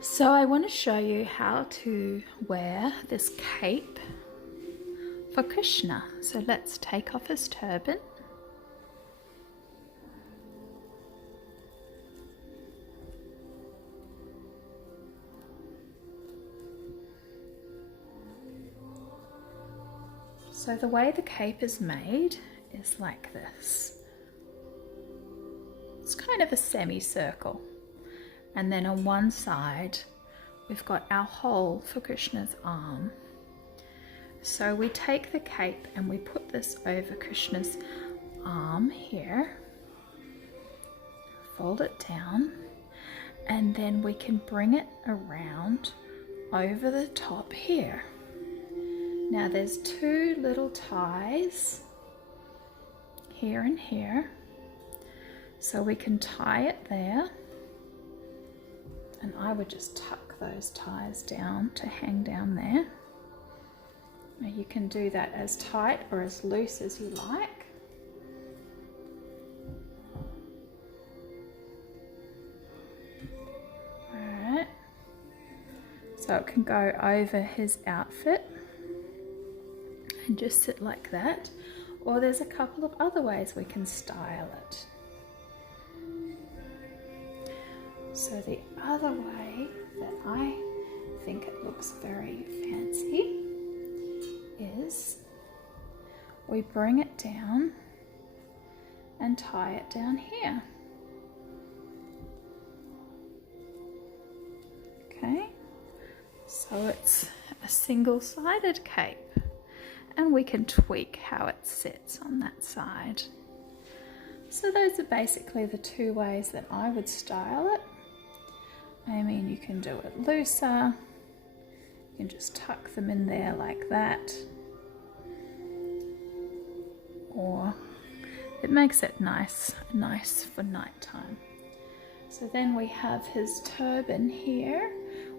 So I want to show you how to wear this cape for Krishna. So let's take off his turban. So the way the cape is made is like this. It's kind of a semicircle. And then on one side, we've got our hole for Krishna's arm. So we take the cape and we put this over Krishna's arm here, fold it down, and then we can bring it around over the top here. Now there's two little ties here and here, so we can tie it there. And I would just tuck those ties down to hang down there. Now you can do that as tight or as loose as you like. Alright, so it can go over his outfit and just sit like that. Or there's a couple of other ways we can style it. So the other way that I think it looks very fancy is we bring it down and tie it down here. Okay, so it's a single-sided cape and we can tweak how it sits on that side. So those are basically the two ways that I would style it. I mean, you can do it looser, you can just tuck them in there like that, or it makes it nice for nighttime. So then we have his turban here,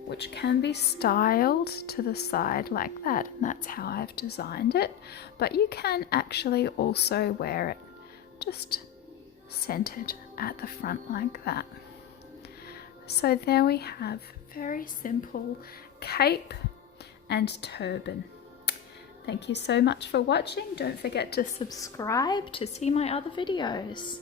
which can be styled to the side like that, and that's how I've designed it. But you can actually also wear it just centered at the front like that. So there we have very simple cape and turban. Thank you so much for watching. Don't forget to subscribe to see my other videos.